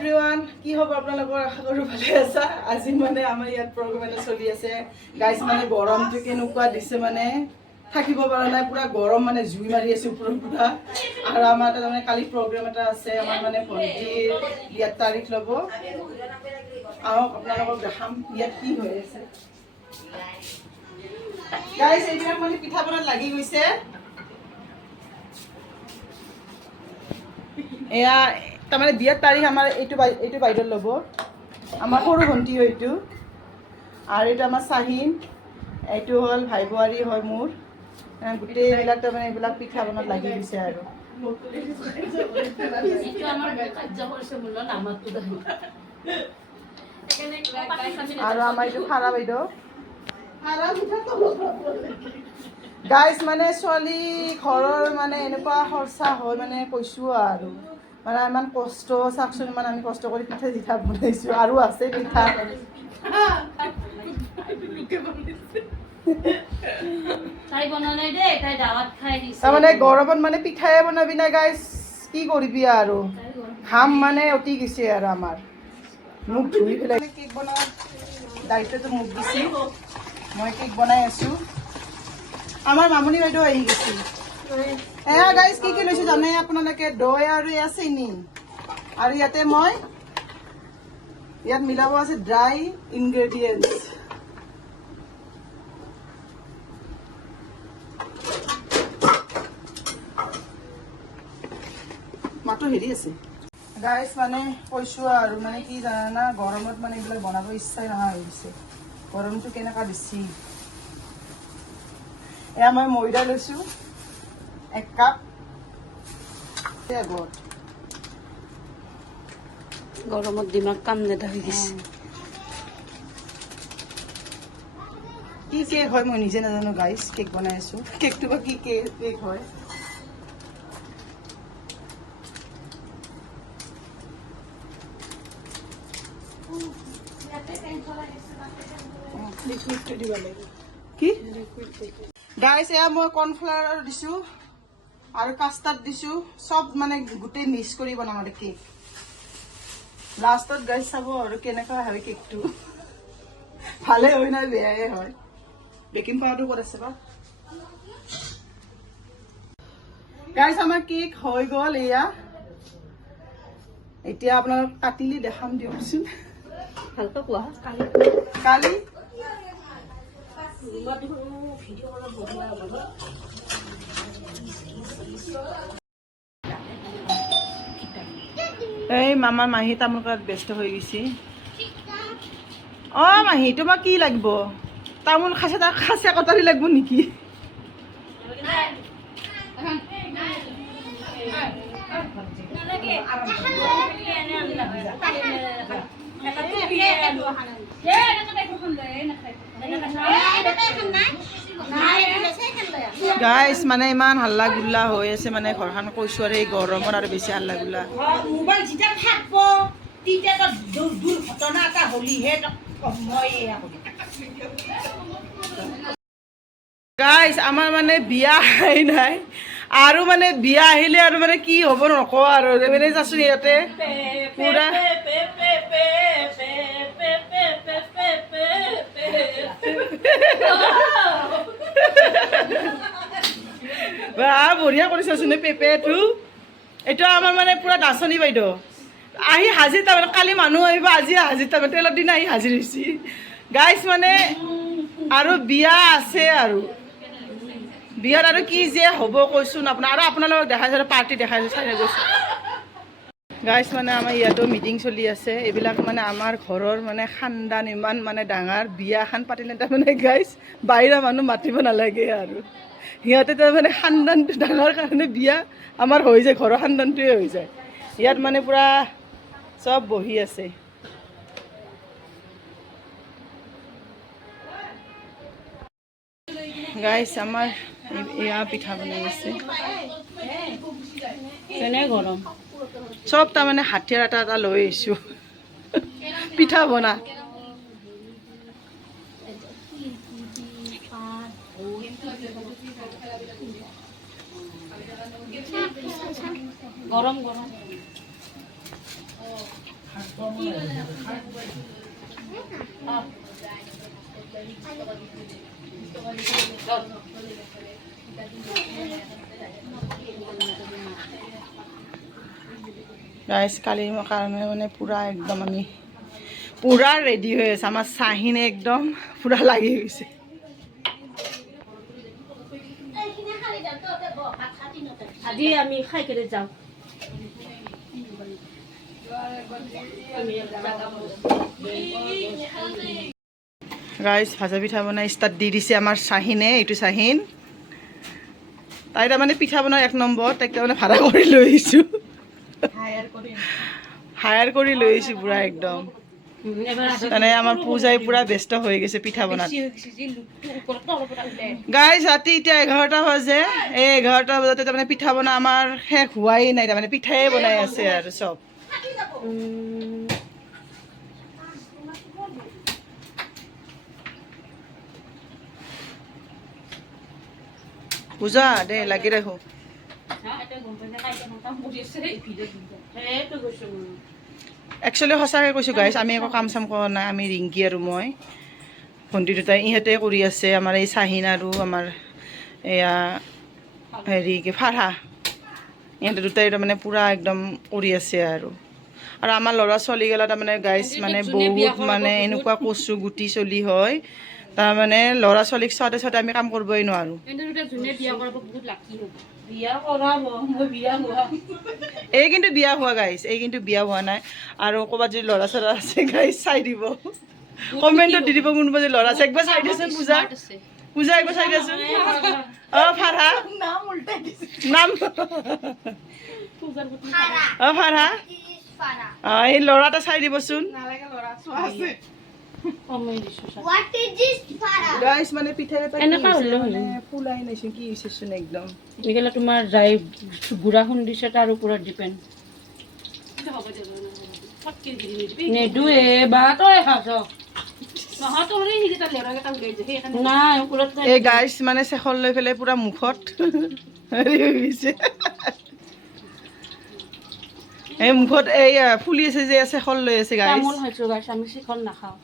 Everyone কি হ'ব আপোনালোকৰ আশা কৰোঁ ভালে আছা আজি মানে আমাৰ ইয়াত প্ৰগ্ৰাম এটা চলি আছে গাইজ মানে গৰমটো কেনেকুৱা দিছে মানে থাকিব পৰা নাই পুৰা গৰম মানে জুই মাৰি আছে ওপৰৰ পৰা আৰু আমাৰ তাত মানে কালি প্ৰগ্ৰাম এটা আছে আমাৰ মানে ভণ্টিৰ বিয়াৰ তাৰিখ ল'ব আহক আপোনালোকক দেখাম ইয়াত কি হৈ আছে গাইজ এইবিলাক মানে পিঠা পনাত লাগি গৈছে এয়া তাৰমানে বিয়াৰ তাৰিখ আমাৰ এইটো বাইদেউৰ ল'ব আমাৰ সৰু ভণ্টি হয় এইটো আৰু এইটো আমাৰ চাহিন এইটো হ'ল ভাই বোৱাৰী হয় মোৰ গোটেইবিলাক তাৰমানে এইবিলাক পিঠা বনাত লাগি গৈছে আৰু আমাৰ এইটো খাৰা বাইদেউ গাইজ মানে ছোৱালী ঘৰৰ মানে এনেকুৱা খৰচা হয় মানে কৈছোঁ আৰু মানে ইমান কষ্ট চাওকচোন ইমান আমি কষ্ট কৰি পিঠা চিঠা বনাইছোঁ আৰু আছে পিঠা তাৰমানে গৰমত মানে পিঠাই বনাবি না গাইজ কি কৰিবি আৰু ঘাম মানে অতি গৈছে আৰু আমাৰ মোক ধুই পেলাই কেক বনোৱা দায়িত্বটো মোক দিছে মই কেক বনাই আছোঁ আমাৰ মামনি বাইদেউ আহি গৈছে এয়া গাইজ কি কি লৈছোঁ জানে আপোনালোকে দৈ আৰু এয়া চেনি আৰু ইয়াতে মই ইয়াত মিলাব আছে ড্ৰাই ইনগ্ৰেডিয়েণ্টছ মাতো হেৰি আছে গাইজ মানে কৈছোঁ আৰু মানে কি জানা গৰমত মানে এইবিলাক বনাব ইচ্ছাই নোহোৱা হৈ গৈছে গৰমটো কেনেকুৱা বেছি এয়া মই ময়দা লৈছোঁ 1 কাপ গৰমত দিমাগ কাম নেদা হৈ গৈছে কি কেক হয় মই নিজে নাজানো গাইজ কেক বনাই আছোঁ কেকটো বা কি কেক হয় কি গাইজ এয়া মই কৰ্ণফ্লাৱাৰ দিছোঁ আৰু কাষ্টাৰ্ড দিছোঁ চব মানে গোটেই মিক্স কৰি বনাম আৰু কেক লাষ্টত গাইজ চাব আৰু কেনেকুৱা হয় কেকটো ভালে হয় নাই বেয়াই হয় বেকিং পাউডাৰ ক'ত আছে বা গাইজ আমাৰ কেক হৈ গ'ল এয়া এতিয়া আপোনালোক কাটিলি দেখাম দিয়কচোন ভালকৈ কোৱা কালি এই মামাৰ মাহী তামোল কাত ব্যস্ত হৈ গৈছে অঁ মাহী তোমাক কি লাগিব তামোল খাচে কটাৰী লাগিব নেকি গাইজ মানে ইমান হাল্লা গুল্লা হৈ আছে মানে ঘৰখন কৈছোঁ আৰু এই গৰমত আৰু বেছি হাল্লা গুল্লা মোবাইল যেতিয়া থাকব তেতিয়া দুৰ্ঘটনা এটা হ'লিহে মই গাইজ আমাৰ মানে বিয়া আহি নাই আৰু মানে বিয়া আহিলে আৰু মানে কি হ'ব নকওঁ আৰু মানে যাচোন ইয়াতে পুৰা বঢ়িয়া কৰিছাচোন পেপেটো এইটো আমাৰ মানে পুৰা নাচনী বাইদেউ আহি হাজিৰ তাৰমানে কালি মানুহ আহিব আজি হাজিৰ তাৰমানে তেলৰ দিনা আহি হাজিৰ হৈছে গাইজ মানে আৰু বিয়া আছে আৰু বিয়াত আৰু কি যে হ'ব কৈছোন আপোনাৰ আৰু আপোনালোকক দেখাইছোঁ পাৰ্টি দেখাইছোঁ চাই গৈছোঁ গাইজ মানে আমাৰ ইয়াতো মিটিং চলি আছে এইবিলাক মানে আমাৰ ঘৰৰ মানে খানদান ইমান মানে ডাঙৰ বিয়া এখন পাতিলে তাৰমানে গাইজ বাহিৰা মানুহ মাতিব নালাগে আৰু সিহঁতে তাৰমানে খানদানটো ডাঙৰ কাৰণে বিয়া আমাৰ হৈ যায় ঘৰৰ খানদানটোৱে হৈ যায় ইয়াত মানে পুৰা চব বহি আছে গাইজ আমাৰ এয়া পিঠা বনাই আছে কেনে গৰম চব তাৰমানে হাঠিয়াৰ এটা এটা লৈ আহিছোঁ পিঠা বনা গৰম গৰম গাইজ কালিৰ কাৰণে মানে পূৰা একদম আমি পূৰা ৰেডি হৈ আছে। আমাৰ চাহিনে একদম পূৰা লাগি গৈছে। আজি আমি খাই কেনে যাওঁ। গাইজ ভাজা পিঠা বনাই ষ্টাৰ্ট দি দিছে আমাৰ চাহিনে। এইটো চাহিন, তাই তাৰমানে পিঠা বনাই 1 নম্বৰ। তাইক তাৰমানে ভাড়া কৰি লৈ আহিছোঁ, হায়াৰ কৰি লৈ আহিছোঁ পূৰা একদম। মানে আমাৰ পূজাই পূৰা ব্যস্ত হৈ গৈছে পিঠা বনাত। গাইজ ৰাতি এতিয়া 11টা বাজে। এই 11টা বজাতে তাৰমানে পিঠা বনা আমাৰ শেষ হোৱাই নাই, তাৰমানে পিঠাই বনাই আছে আৰু চব। পূজা দে লাগি ৰাখো। একচুৱেলি সঁচাকৈ কৈছোঁ গাইজ, আমি একো কাম চাম কৰা নাই। আমি ৰিংকি আৰু মই ভণ্টি দুটাই ইহঁতে কৰি আছে। আমাৰ এই চাহিন আৰু আমাৰ এয়া হেৰি কি ফাৰহা, ইহঁতে দুটাই তাৰমানে পূৰা একদম কৰি আছে আৰু আমাৰ ল'ৰা ছোৱালীগিলা তাৰমানে গাইজ মানে বহুত মানে এনেকুৱা কচু গুটি চলি হয়। তাৰমানে ল'ৰা ছোৱালীক চাওঁতে চাওঁতে আমি কাম কৰিবই নোৱাৰোঁ। এই কিন্তু বিয়া হোৱা গাইজ, এই কিন্তু বিয়া হোৱা নাই। আৰু ক'ৰবাত যদি ল'ৰা ছোৱালী আছে গাইজ চাই দিব, কমেণ্টত দি দিব কোনোবা যদি ল'ৰা আছে। একবাৰ চাই দিয়াচোন পূজা, পূজা একবাৰ চাই দিয়াচোন। অঁ ফাৰহা নাম, অঁ ফাৰহা, অঁ এই ল'ৰা এটা চাই দিবচোন। গাইজ মানে পিঠা এটা মানে ফুলাই নাইছো, কি হৈছেচোন একদম। এইগিলা তোমাৰ ড্ৰাই গুড়া খুন্দিছে, তাৰ ওপৰত ডিপেণ্ড। নেদুৱে বা তই খাইছ নাই ওপৰত। এই গাইজ মানে চেখৰ লৈ পেলাই পূৰা মুখত হেৰি হৈ গৈছে। এই মুখত এই ফুলি আছে যে, চেখৰ লৈ আছে গাইজ। তামোল খাইছো গাইছ, আমি চিখন নাখাওঁ।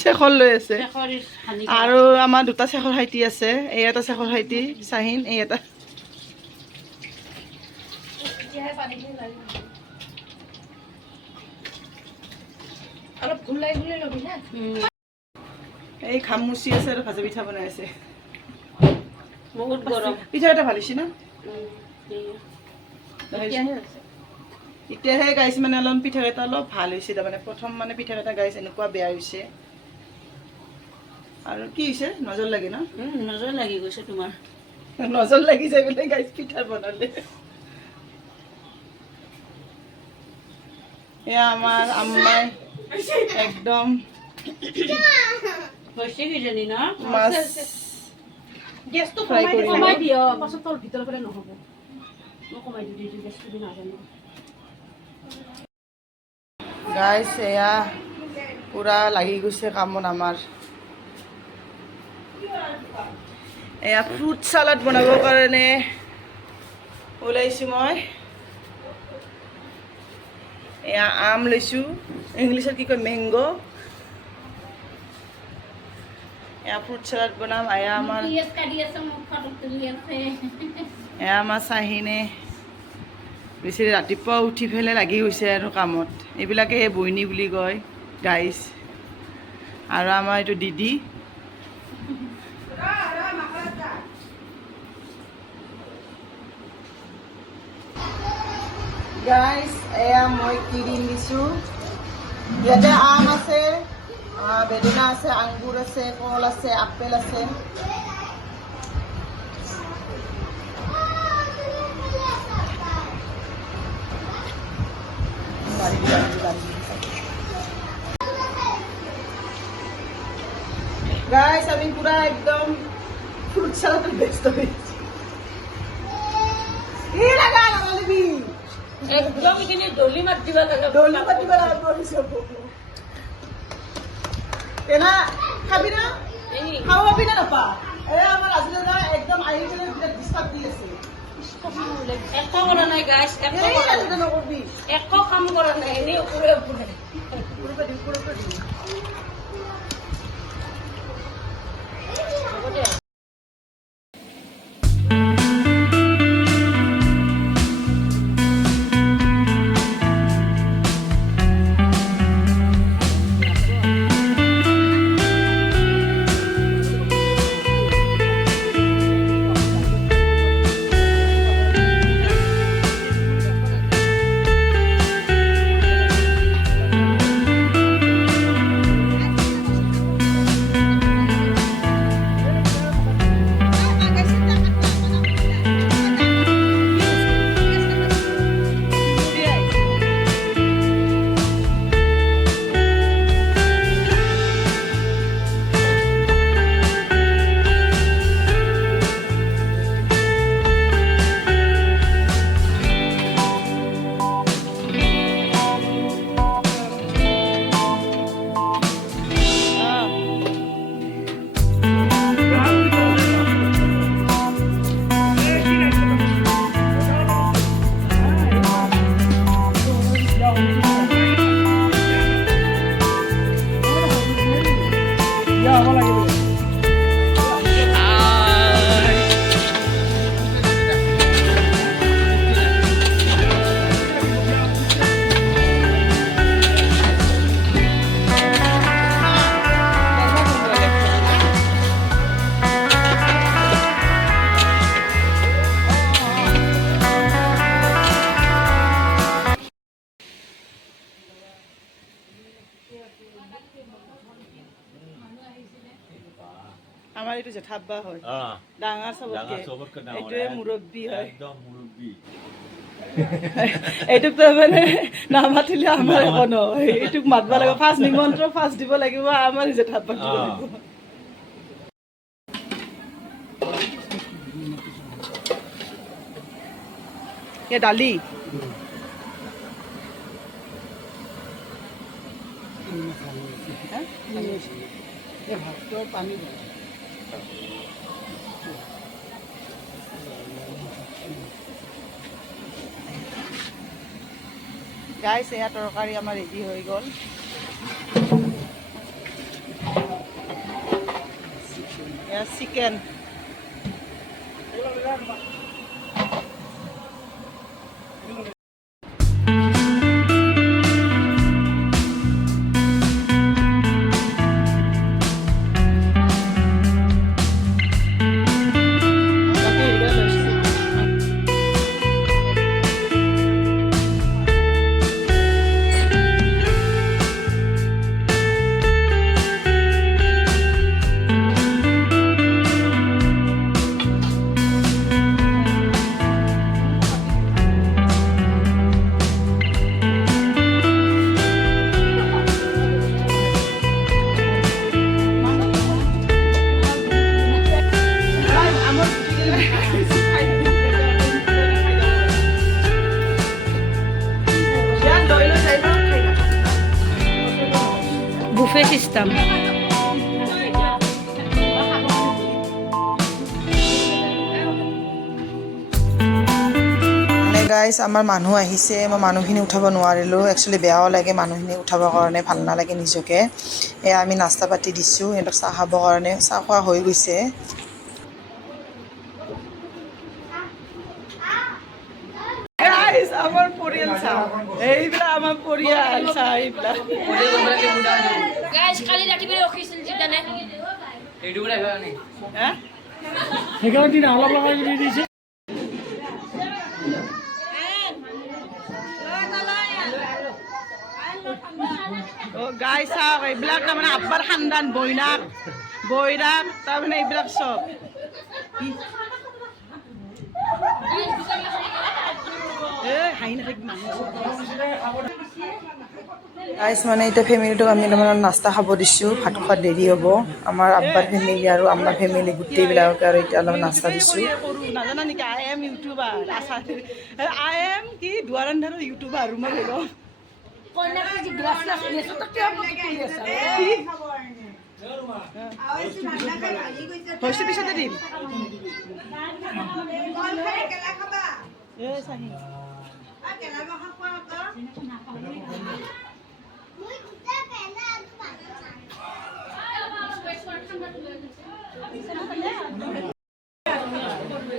চেখৰ লৈ আছে। আৰু আৰু আমাৰ দুটা চেখৰ হাইটি আছে। এই এটা চেখৰ হাইটি চাহিন, এই এটা অলপ ঘূৰাই ঘূৰাই ল'বি না। এই ঘাম মুচি আছে আৰু ভাজা পিঠা বনাই আছে। বহুত গৰম। পিঠা এটা ভাল হৈছে না? এতিয়াহে গাইছ মানে অলপ পিঠাকেইটা অলপ ভাল হৈছে। তাৰমানে প্ৰথম মানে পিঠাকেইটা গাইছ এনেকুৱা বেয়া হৈছে। আৰু কি হৈছে, নজৰ লাগে ন? নজৰ লাগি গৈছে তোমাৰ। নজৰ লাগি যায় বোলে গাইছ পিঠা বনালে। এয়া আমাৰ আম্মাই একদম হৈছে কিজানি ন? মাছ গেছটো ফ্ৰাই কৰি কমাই দিয়, পাছত তোৰ ভিতৰৰ পৰা নহ'ব। মই কমাই দিওঁ গেছটো দি নাজানো। গাইছ এয়া পূৰা লাগি গৈছে কামত আমাৰ। এয়া ফ্ৰুট চালাড বনাবৰ কাৰণে ওলাইছোঁ মই। এয়া আম লৈছোঁ, ইংলিছত কি কয় মেংগ'। এয়া ফ্ৰুট চালাড বনাম। এয়া আমাৰ চাহিনে বেছি ৰাতিপুৱা উঠি পেলাই লাগি গৈছে আৰু কামত। এইবিলাকে বইনী বুলি কয় গাইছ। আৰু আমাৰ এইটো দিদি। গাইছ এয়া মই কিৰিম দিছোঁ। ইয়াতে আম আছে, বেদনা আছে, আঙ্গুৰ আছে, কল আছে, আপেল আছে। গাইছ আমি পুরা একদম ফ্রুট সালাডে ব্যস্ত হয়েছি। কি লাগা লাগালিবি একদম কিনে দলি মাত দিবা লাগে। ডলি পাতিবা লাগব হইছে। এনা খাবি না? খাওয়াবি না নাপা? এ আমার আজিলে না একদম আইলে বিরাট ডিস্টার্ব দি আছে। একো কৰা নাই গাইছ, একো এই আজিলে নকবি। কাম কৰা নাই, এনেই ওপৰে ওপৰে। আমাৰ এইটো জেঠাব্বা হয় Ah, ডাঙৰ jangan চবতকে sobat kenal. এইটোৱে মুৰব্বী হয় Ekdom murabbi. এইটোক তাৰমানে নামাতিলে আমাৰ একো নহয় এইটোক মাতবা লাগিব ফাৰ্ষ্ট নিমন্ত্ৰণ ফাৰ্ষ্ট দিব লাগিব আমাৰ জেঠাব্বা দিব লাগিব এ দালি গাইছ এয়া তৰকাৰী আমাৰ ৰেডি হৈ গ'ল এয়া চিকেন বুফে সিস্টেম মানে গাইজ আমাৰ মানুহ আহিছে মই মানুহখিনি উঠাব নোৱাৰিলোঁ একচুৱেলি বেয়াও লাগে মানুহখিনি উঠাবৰ কাৰণে ভাল নালাগে নিজকে এয়া আমি নাস্তা পাতি দিছোঁ সিহঁতক চাহ খাবৰ কাৰণে চাহ খোৱা হৈ গৈছে গাইজ আমাৰ পৰিয়াল চাহ এইবিলাক আমাৰ পৰিয়াল চাহ এইবিলাক গাইজ কালি ৰাতিপুৱাই ৰখিছিল জিতানে হা সেইকাৰণে দিন অলপ লগাই দিছে অ' গাই চাওক এইবিলাক তাৰমানে আব্বাৰ খানদান বৈনাক তাৰমানে এইবিলাক চব গাইজ মানে এতিয়া ফেমিলিটোক আমি তাৰমানে নাস্তা খাব দিছোঁ ভাত খোৱাত দেৰি হ'ব আমাৰ আব্বাৰ ফেমিলি আৰু আমাৰ ফেমিলি গোটেইবিলাকক আৰু এতিয়া অলপ নাস্তা দিছোঁ নাজানা নেকি I am YouTuber I am কি দুৱাৰন্ধাৰৰ ইউটিউবাৰ মই ধৰিব হৈছে পিছতে দিম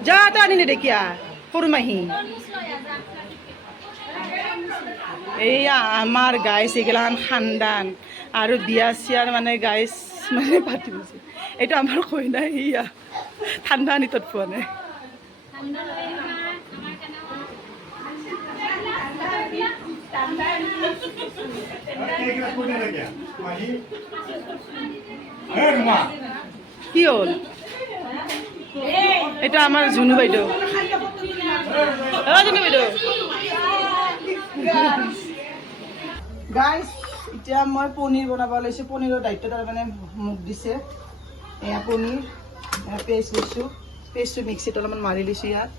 যা তই আনিলি দেখিয়া সৰু মাহী এইয়া আমাৰ গাইছ এইগিলাখান খানদান আৰু বিয়া চিয়াৰ মানে গাইছ মানে পাতি দিছে এইটো আমাৰ কইনা ইয়া ঠাণ্ডা নিতত পোৱা নাই কি হ'ল এইটো আমাৰ জুনু বাইদেউ জুনু বাইদেউ গাইজ এতিয়া মই পনীৰ বনাব লৈছোঁ পনীৰৰ দায়িত্ব তাৰমানে মোক দিছে এয়া পনীৰ পেষ্ট লৈছোঁ পেষ্টটো মিক্সিত অলপমান মাৰি লৈছোঁ ইয়াত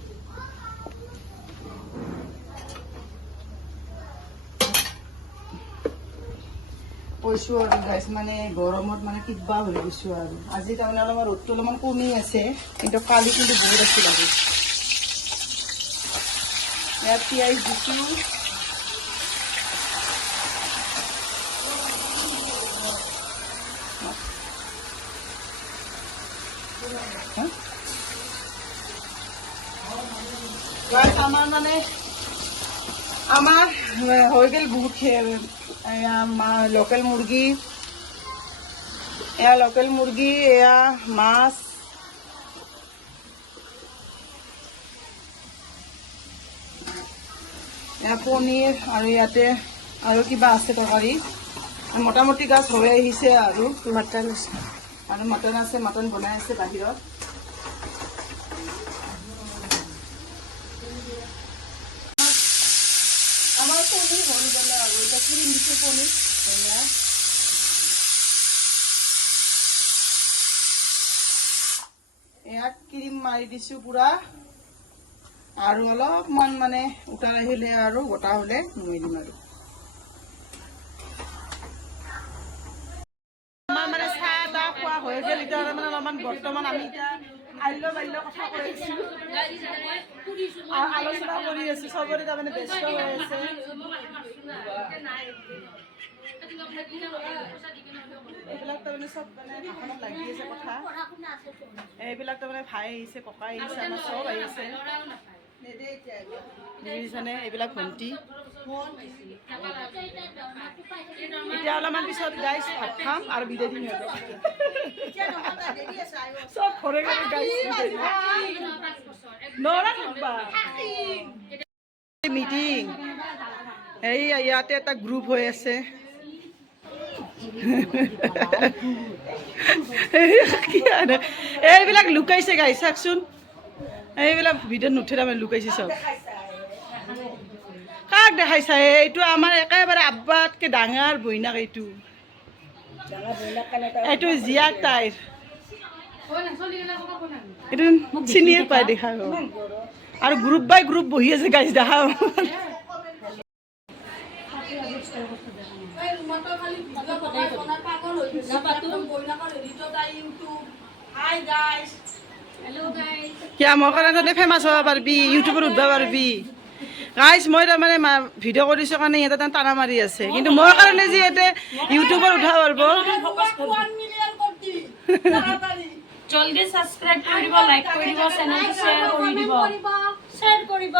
কৈছোঁ আৰু গাইজ মানে গৰমত মানে কিবা হৈ গৈছোঁ আৰু আজি তাৰমানে অলপমান ৰ'দটো অলপমান কমি আছে কিন্তু কালি কিন্তু বহুত আছিল আৰু ইয়াত পিঁয়াজ দিছোঁ আমাৰ মানে আমাৰ হৈ গ'ল বহুত লোকেল মুৰ্গী এয়া মাছ এয়া পনীৰ আৰু ইয়াতে আৰু কিবা আছে তৰকাৰী মোটামুটি গাছ হৈ আহিছে আৰু মটন আছে আৰু মটন আছে, মটন বনাই আছে বাহিৰত। আমাৰ পনীৰ হৈ গ'লে আৰু এতিয়া ক্ৰীম দিছোঁ পনীৰ। ইয়াত ক্ৰীম মাৰি দিছোঁ পুৰা, আৰু অলপমান মানে উতাৰ আহিলে আৰু গোটা হ'লে নমাই দিম আৰু। আমাৰ মানে চাহ তাহ খোৱা হৈ গ'ল, এতিয়া মানে অলপমান বৰ্তমান আমি এতিয়া আল্য বাল্য কথা কৈ আছোঁ আৰু আলোচনা কৰি আছোঁ, চবৰে তাৰমানে ব্যস্ত হৈ আছে। এইবিলাক তাৰমানে চব মানে ভাষণত লাগি আছে কথা, এইবিলাক তাৰমানে ভাই আহিছে, ককা আহিছে, আমাৰ চব আহিছে, বুজিছানে? এইবিলাক ভণ্টি। এতিয়া অলপমান পিছত গাইছ ভাত খাম আৰু বিদায় দিম সিহঁতক। চব ঘৰে ঘৰে গাইছ নৰা থাকবা মিটিং। এই ইয়াতে এটা গ্ৰুপ হৈ আছে। এইবিলাক লুকাইছে গাই চাকচোন, এইবিলাক ভিডিঅ'ত নুঠে তাৰমানে লুকাইছে চব। কাক দেখাইছা? এইটো আমাৰ একেবাৰে আব্বাতকে ডাঙৰ বইনাক, এইটো জীয়াক তাইৰ, এইটো চিনিয়ে পাই দেখা। আৰু গ্ৰুপ বাই গ্ৰুপ বহি আছে গাইজ দেখা। কিয় মোৰ কাৰণে ফেমাছ হ'ব পাৰিবি, ইউটিউবত উঠব পাৰিবি। গাইজ মই তাৰমানে ভিডিঅ' কৰিছোঁ কাৰণে ইহঁতে টানা মাৰি আছে, কিন্তু মোৰ কাৰণে যে ইয়াতে ইউটিউবত উঠাব পাৰিব। জলদি সাবস্ক্ৰাইব কৰি দিব, লাইক কৰি দিব, চেনেলটো শ্বেয়াৰ কৰি দিব, শ্বেয়াৰ কৰিব,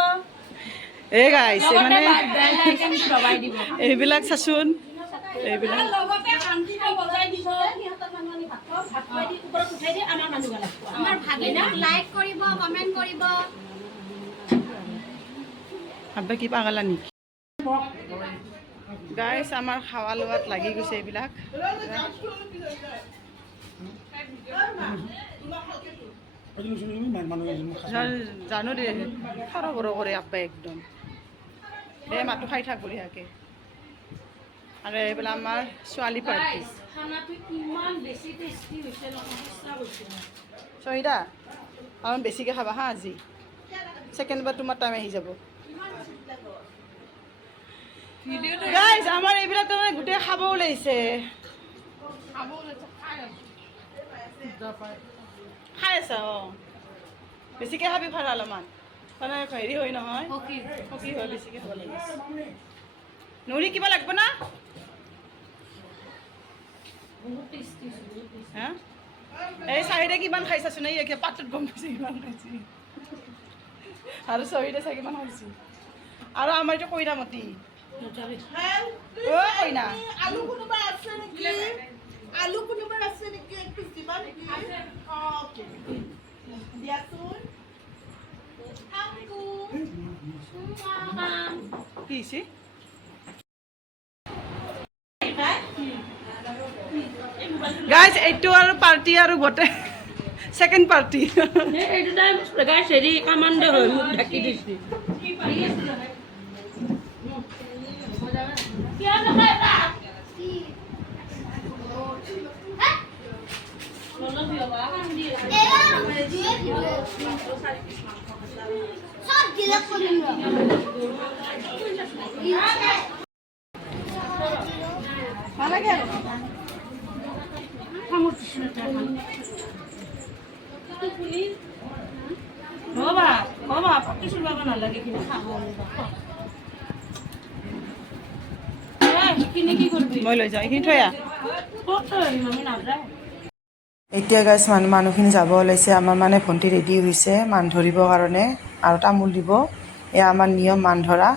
এই গাইজ মানে বেল আইকনটো দবাই দিব। এইবিলাক চাচোন, এইবিলাক লগতে শান্তি বজাই দিব, সিহঁতৰ মানুহ ভাত খুৱাই দি ওপৰত উঠাই দি আমাৰ মানুহ গলা আমাৰ ভাগিনা লাইক কৰিব, কমেন্ট কৰিব। আব্বা কি পাগলা নেকি? গাইজ আমাৰ খাৱা লোৱাত লাগি গৈছে এইবিলাক। জানো দে সৰ বৰ কৰে আব্বাই একদম, এই মাতো খাই থাক বুলি থাকে। আৰু এইবিলাক আমাৰ ছোৱালী পাৰ্টি। খানাটো ইমান বেছি টেষ্টি হৈছে নহয়, সঁচা কৈছোঁ। চহিদা অলপমান বেছিকৈ খাবা হা আজি, ছেকেণ্ড বাৰ তোমাৰ টাইম আহি যাব। গাইজ আমাৰ এইবিলাক তাৰমানে গোটেই খাব ওলাইছে, খাই আছা? অঁ বেছিকৈ খাবি ভাল, অলপমান মানে হেৰি হয় নহয়, সখী হয়, বেছিকৈ খাব লাগে। নৰি কিবা লাগিব না? হা এই চাহিদা কিমান খাইছাচোন, এই পাতত গম পাইছে কিমান খাইছে, আৰু চহিদা চাই কিমান খাইছে। আৰু আমাৰ এইটো কইনামতি, অ' কইনা আলু কোনোবা আছে নেকি? আলু কোনোবা আছে নেকি? এক পিচ দিবা নেকি? অ'কে দিয়াচোন। কি হৈছে? গাইজ এইটো আৰু পাৰ্টি আৰু গোটেই ছেকেণ্ড পাৰ্টি। এইটো টাইম গাইছ হেৰি কামাণ্ডো হৈ মোক ঢাকি দিছে। নালাগে আৰু হ'বা হ'বা পট্টি চুলাব নালাগে, কিন্তু খাব সেইখিনি কি কৰিবি? মই লৈ যাওঁ, এইখিনি থৈ আহ। ক'ত থৈ আহিম, আমি নাযাওঁ। এতিয়া গাইছ মানুহখিনি যাব ওলাইছে। আমাৰ মানে ভণ্টি ৰেডি হৈছে মান ধৰিবৰ কাৰণে, আৰু তামোল দিব। এয়া আমাৰ নিয়ম মান ধৰা।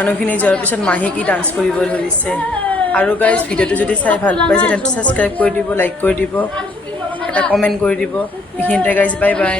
মানুহখিনি যোৱাৰ পিছত মাহী কি ডান্স কৰিব ধৰিছে। আৰু গাইজ ভিডিঅ'টো যদি চাই ভাল পাইছে তেন্তে ছাবস্ক্ৰাইব কৰি দিব, লাইক কৰি দিব, এটা কমেণ্ট কৰি দিব। এইখিনিতে গাইজ বাই বাই।